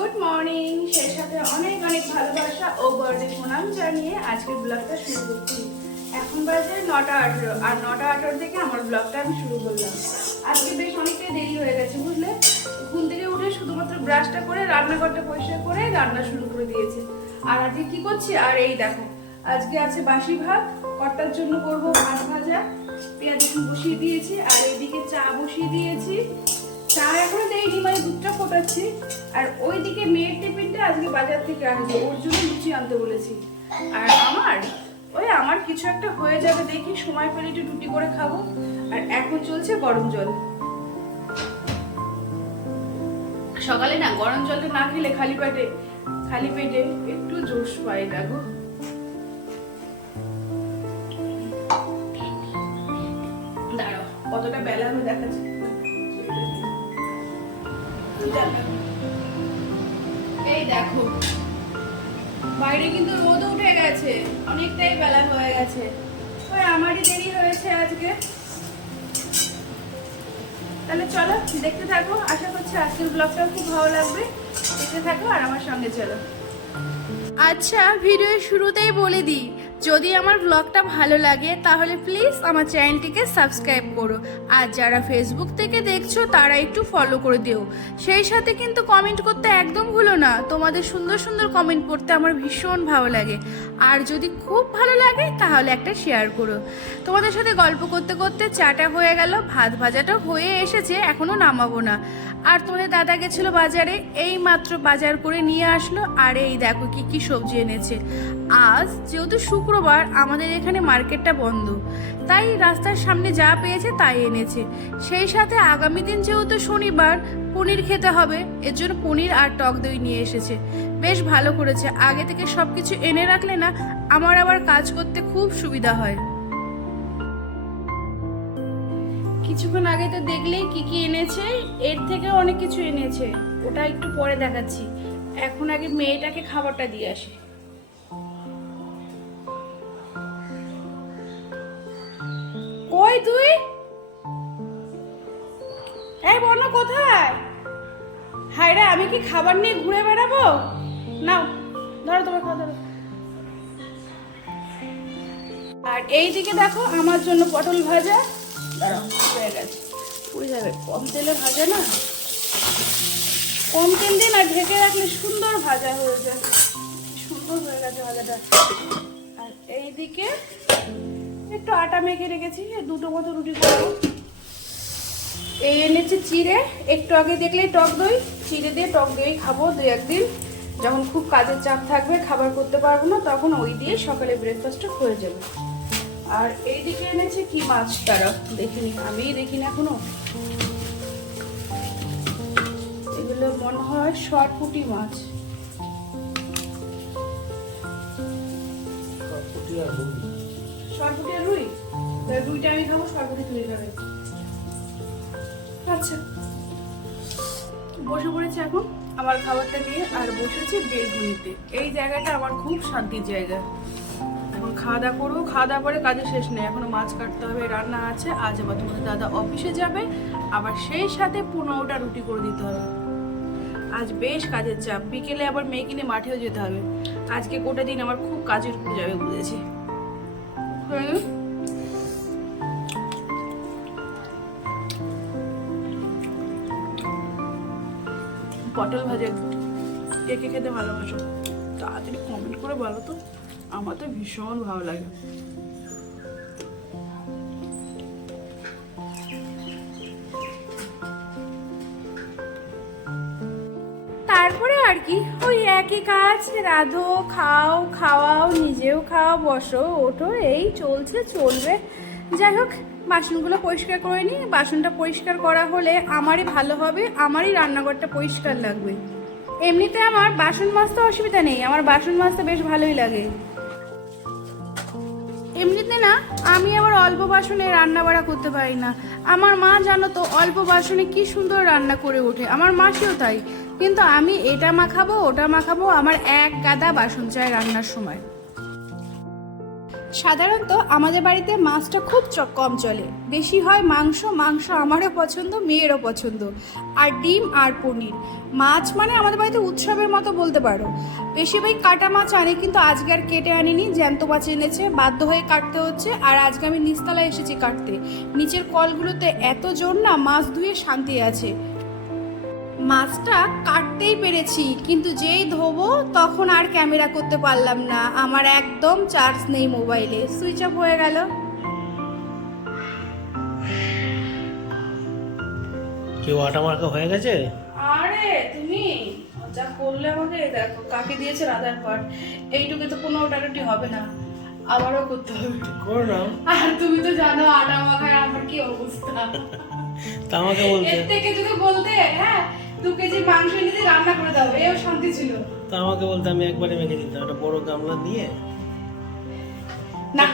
Good morning সেই সাথে অনেক অনেক ভালোবাসা ও বড়দের প্রণাম জানিয়ে আজকের ব্লগটা শুরু করছি। এখন বাজে নটা আঠেরো। আর নটা আঠেরো থেকে আমার ব্লগটা আমি শুরু করলাম। আজকে বেশ অনেকটাই দেরি হয়ে গেছে, বুঝলে? ঘুম থেকে উঠে শুধুমাত্র ব্রাশটা করে, রান্নাঘরটা পরিষ্কার করে রান্না শুরু করে দিয়েছে। আর আজকে কি করছি? আর এই দেখো, আজকে আছে বাসি ভাত, কর্তার জন্য করব ভাত ভাজা। পেঁয়াজ বসিয়ে দিয়েছি, আর এদিকে চা বসিয়ে দিয়েছি। চা এখনও দেয়নি মানে দুধটা ফোটাচ্ছি। আর ওইদিকে মেয়ের টিফিনটা আজকে বাজার থেকে আনছে ওর জন্য লুচি আনতে বলেছি। আর আমার, ওই আমার কিছু একটা হয়ে যাবে, দেখি সময় পেলে একটু রুটি করে খাব। আর এখন চলছে গরম জল। সকালে না গরম জলটা না খেলে খালি পেটে খালি পেটে একটু জোশ পাই দেখো দাঁড়াও, কতটা বেলা হলো দেখাচ্ছি। এই দেখো। বাইরে কিন্তু রোদ উঠে গেছে, অনেকটাই বেলা হয়ে গেছে। ওই আমারই দেরি হয়েছে আজকে। তাহলে চলো, দেখতে থাকো। আশা করছি আজকের ব্লগটাও খুব ভালো লাগবে। দেখতে থাকো আর আমার সঙ্গে চলো। আচ্ছা ভিডিওর শুরুতেই বলে দিই যদি আমার ব্লগটা ভালো লাগে, তাহলে প্লিজ আমার চ্যানেলটিকে সাবস্ক্রাইব করো। আর যারা ফেসবুক থেকে দেখছ, তারা একটু ফলো করে দিও। সেই সাথে কিন্তু কমেন্ট করতে একদম ভুলো না। তোমাদের সুন্দর সুন্দর কমেন্ট পড়তে আমার ভীষণ ভালো লাগে। আর যদি খুব ভালো লাগে, তাহলে একটা শেয়ার করো। তোমাদের সাথে গল্প করতে করতে চাটা হয়ে গেল, ভাত ভাজাটা হয়ে এসেছে, এখনও নামাবো না। আর তোমাদের দাদা গেছিল বাজারে, এই মাত্র বাজার করে নিয়ে আসলো। আর এই দেখো কি কি সবজি এনেছে। আজ যেহেতু শুক্রবার আমাদের এখানে মার্কেটটা বন্ধ। তাই রাস্তার সামনে যা পেয়েছে তাই এনেছে। সেই সাথে আগামী দিন যেহেতু শনিবার, পনির খেতে হবে এর জন্য পনির আর টক দই নিয়ে এসেছে। বেশ ভালো করেছে। আগে থেকে সব কিছু এনে রাখলে না, আমার আবার কাজ করতে খুব সুবিধা হয়। কিছুক্ষণ আগে তো দেখলেই কি কি এনেছে, এর থেকে অনেক কিছু এনেছে। ওটা একটু পরে দেখাচ্ছি। এখন আগে মেয়েটাকে খাবারটা দিয়ে আসি। কই তুই? এই বর্ণ, কোথায়? হায় রে, আমি কি খাবার নিয়ে ঘুরে বেড়াবো? নাও, ধরো তোমার খাওয়া ধরো আর এই দিকে দেখো, আমার জন্য পটল ভাজা। দাঁড়াও, হয়ে গেছে। কম তেলে ভাজা না? কম তেল দিন আর ঢেকে রাখলে সুন্দর ভাজা হয়ে যায়। সুন্দর হয়ে গেছে ভাজাটা। আর এইদিকে একটু আটা মেখে রেখেছি দুটো মতো রুটি করব। এই এনেছে চিড়ে, একটু আগে দেখলেই টক দই, চিড়ে দিয়ে টক দই খাব দু একদিন। যখন খুব কাজের চাপ থাকবে, খাবার করতে পারব না, তখন ওই দিয়ে সকালে ব্রেকফাস্টটা হয়ে যাবে আর এইদিকে এনেছে কি মাছ তারা, দেখিনি আমি দেখিনি এখনও। এগুলো মনে হয় শর্টপুটি মাছ। আর রুই? তাহলে রুইটা আমি খাব শর্টপুটি তুলে যাবে আচ্ছা। বসে পড়েছে এখন আমার খাবারটা দিয়ে আর বসেছে বেলগুনিতে এই জায়গাটা আমার খুব শান্তির জায়গা। এখন খাওয়া দাওয়া করব। খাওয়া দাওয়া পরে কাজে শেষ নেই। এখনও মাছ কাটতে হবে, রান্না আছে। আজ আবার তোমাদের দাদা অফিসে যাবে। আবার সেই সাথে পনেরোটা রুটি করে দিতে হবে। আজ বেশ কাজের চাপ। বিকেলে আবার মেয়ে কিনে মাঠেও যেতে হবে। আজকে গোটা দিন আমার খুব কাজের যাবে বুঝেছি? পটল ভাজা কে কে খেতে ভালোবাসো? তাড়াতাড়ি কমেন্ট করে বলো তো। আমার তো ভীষণ ভালো লাগে। আর কি? ওই একই কাজ, রাধো, খাও, খাওয়াও, নিজেও খাও, বসো, ওঠো, এই চলছে, চলবে। যাই হোক, বাসনগুলো পরিষ্কার করে নিই। বাসনটা পরিষ্কার করা হলে আমারই ভালো হবে, আমারই রান্নাঘরটা পরিষ্কার লাগবে। এমনিতে আমার বাসন মাজতে অসুবিধা নেই, আমার বাসন মাজতে বেশ ভালোই লাগে। এমনিতে না, আমি আবার অল্প বাসনে রান্না বাড়া করতে পারি না। আমার মা জানো তো, অল্প বাসনে কি সুন্দর রান্না করে ওঠে। আমার মাসিও তাই। কিন্তু আমি এটা মাখাবো, ওটা মাখাবো আমার এক গাদা বাসন চায় রান্নার সময়। সাধারণত আমাদের বাড়িতে মাছটা খুব কম চলে। বেশি হয় মাংস মাংস আমারও পছন্দ, মেয়েরও পছন্দ। আর ডিম আর পনির। মাছ মানে আমাদের বাড়িতে উৎসবের মতো বলতে পারো। বেশিরভাগ কাটা মাছ আনে কিন্তু আজকে আর কেটে আনিনি, জ্যান্ত মাছ এনেছে, বাধ্য হয়ে কাটতে হচ্ছে, আর আজকে আমি নিচতলায় এসেছি কাটতে। নিচের কলগুলোতে এত জোর না মাছ ধুয়ে শান্তি আছে। মাছটা কাটতেই পেরেছি কিন্তু যেই ধোবো তখন আর ক্যামেরা করতে পারলাম না। আমার একদম চার্জ নেই মোবাইলে। সুইচ অফ হয়ে গেল। কেউ আটা মার্কা হয়ে গেছে? আরে তুমি! যা করলে আমাকে দেখো কাকে দিয়েছে আধার কার্ড। এইটুকু তো কোনো ওটাটি হবে না। আবারও করতে হবে। করে নাও। আর তুমি তো জানো আটা মাখায় আমার কি অবস্থা। তা আমাকে বলতে। এর থেকে যদি বলতে হ্যাঁ দু কেজি মাংস এনে দিয়ে রান্না করে দাও এও শান্তি ছিল। তা আমাকে বলতে আমি একবারে মেখে দিতাম একটা বড় গামলা দিয়ে। না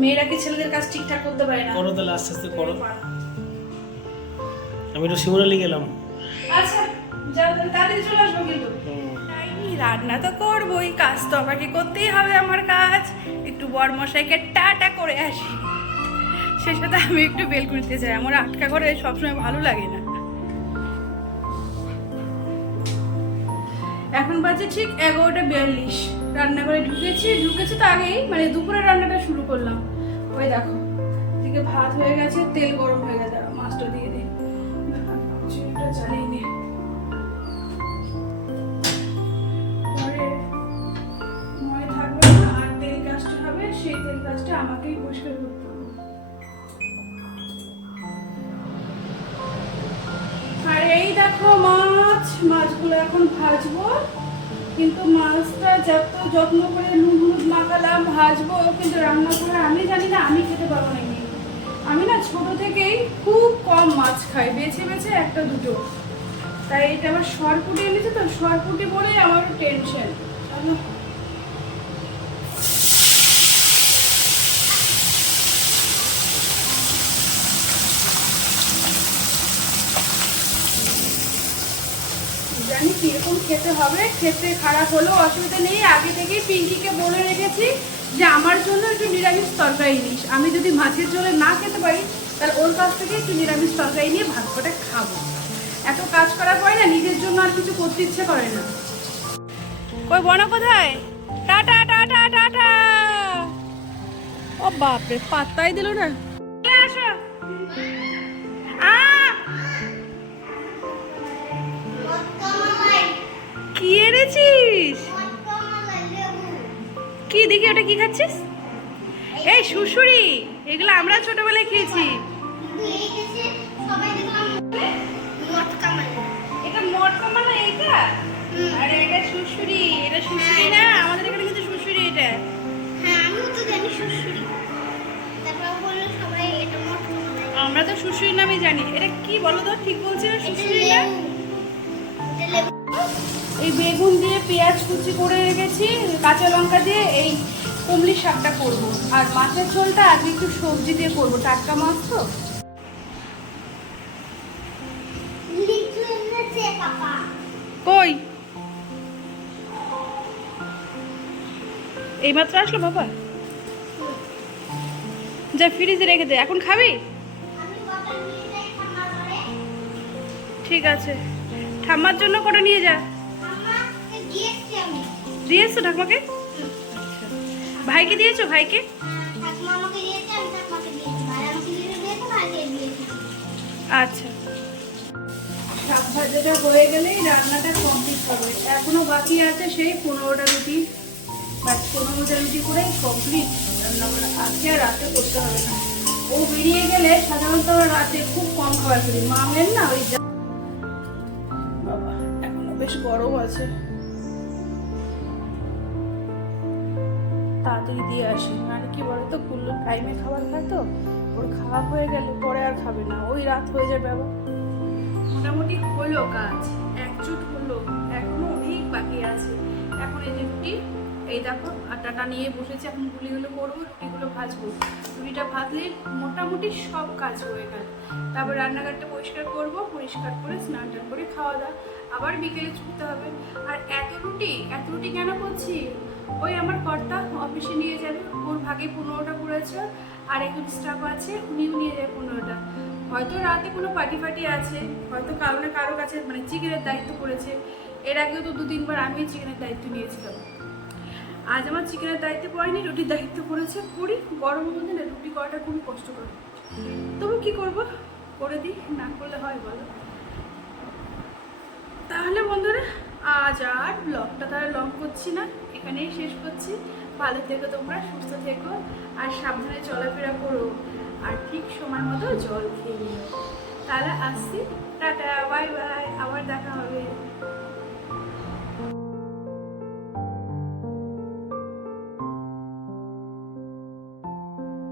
মেয়েরা কি ছেলেদের কাজ ঠিকঠাক করতে পারে না? করো তাহলে আস্তে আস্তে করো। আমি একটু শিমুরালি গেলাম। আচ্ছা যাও তাহলে তাড়াতাড়ি চলে আসব কিন্তু। রান্না তো করবোই কাজ তো আমাকে করতেই হবে আমার কাজ। একটু বরমশাইকে টাটা করে আসি। সে সাথে আমি একটু বেলকুনিতে যাই আমার আটকা করে সবসময় ভালো লাগে না। এখন বাজে ঠিক এগারোটা বিয়াল্লিশ। রান্নাঘরে ঢুকেছি ঢুকেছি তো আগেই মানে দুপুরে রান্নাটা শুরু করলাম। ওই দেখো, এদিকে ভাত হয়ে গেছে, তেল গরম হয়ে গেছে মাছটা দিয়ে দিই কাজটা আমাকেই পরিষ্কার করতে হবে। আর এই দেখো মাছ, মাছগুলো এখন ভাজবো। কিন্তু মাছটা যত যত্ন করে নুন হলুদ মাখালাম, ভাজবো, কিন্তু রান্না করে আমি জানি না, আমি খেতে পারব না কি আমি না ছোট থেকেই খুব কম মাছ খাই, বেছে বেছে একটা দুটো। তাই এটা আমার সরপুটি এনেছে তো, সরপুটি বলেই আমার টেনশন জানি কীরকম খেতে হবে, খেতে খারাপ হলেও অসুবিধা নেই। আগে থেকেই পিঙ্কিকে বলে রেখেছি যে আমার জন্য একটু নিরামিষ তরকারি নিস। আমি যদি মাছের ঝোলে না খেতে পারি, তাহলে ওর কাছ থেকে একটু নিরামিষ তরকারি নিয়ে ভাত করে খাব। এত কাজ করার পরে না নিজের জন্য আর কিছু করতে ইচ্ছে করে না। কই, বনা কোথায়? Tata tata tata! ও বাপরে, পাত্তাই দিল না। আ! কি এনেছিস? কি, দেখি ওটা কি খাচ্ছিস? এই শুশুরি এগুলো আমরা ছোটবেলায় খেয়েছি। এটা আরে, এটা এটা না, আমাদের এখানে কিন্তু এটা। আমরা তো শুশুরি নামই জানি। এটা কি বলো তো, ঠিক বলছি না শুশুরি না এই বেগুন দিয়ে পেঁয়াজ কুচি করে রেখেছি কাঁচা লঙ্কা দিয়ে এই কুমলি শাকটা করব। আর মাছের ঝোলটা আজকে একটু সবজি দিয়ে করব টাটকা মাছ তো। কই? এইমাত্র আসলো বাবা যা ফ্রিজে রেখে দে এখন খাবি? ঠিক আছে। ঠাম্মার জন্য করে নিয়ে যা। দিয়েছ ঠাকুমাকে? ভাইকে দিয়েছ ভাইকে? আচ্ছা। শাক ভাজাটা হয়ে গেলেই রান্নাটা কমপ্লিট হবে। এখনও বাকি আছে সেই পনেরোটা রুটি। বাস পনেরোটা রুটি করে কমপ্লিট রান্না করা আজকে আর রাতে করতে হবে না। ও বেরিয়ে গেলে সাধারণত রাতে খুব কম খাবার করি মামের না ওই যা- বাবা এখনও বেশ গরম আছে। তাড়াতাড়ি দিয়ে আসি। আর কি বলতো, কুল্লুর টাইমে খাবার খায় তো, ওর খাওয়া হয়ে গেলে পরে আর খাবে না, ওই রাত হয়ে যাবে আবার। মোটামুটি হলো কাজ, একজুট হলো, এখনও অনেক বাকি আছে। এখন এই এই দেখো আটাটা নিয়ে বসেছি, এখন গুলিগুলো করব, রুটিগুলো ভাজবো। রুটিটা ভাজলে মোটামুটি সব কাজ হয়ে গেল। তারপর রান্নাঘরটা পরিষ্কার করব, পরিষ্কার করে স্নান টান করে খাওয়া দাওয়া। আবার বিকেলে ছুটতে হবে। আর এত রুটি এত রুটি কেন করছি? ওই আমার কর্তা অফিসে নিয়ে যাবে, ওর ভাগে পনেরোটা পড়েছে আর একজন স্টাফ আছে, উনিও নিয়ে যাবে পনেরোটা। হয়তো রাতে কোনো পার্টি ফার্টি আছে, হয়তো কারও না কারও কাছে মানে চিকেনের দায়িত্ব পড়েছে। এর আগেও তো দু তিনবার আমিও চিকেনের দায়িত্ব নিয়েছিলাম। আজ আমার চিকেনের দায়িত্ব পড়েনি, রুটির দায়িত্ব পড়েছে। করি গরম মধ্যে না রুটি করাটা খুবই কষ্টকর। তবু কি করব? করে দিই, না করলে হয় বলো। তাহলে বন্ধুরা, আজ আর ব্লগটা তাহলে লং করছি না, এখানেই শেষ করছি। ভালো থেকো তোমরা, সুস্থ থেকো, আর সাবধানে চলাফেরা করো, আর ঠিক সময় মতো জল খেয়ে নিও। তাহলে আসছি, টাটা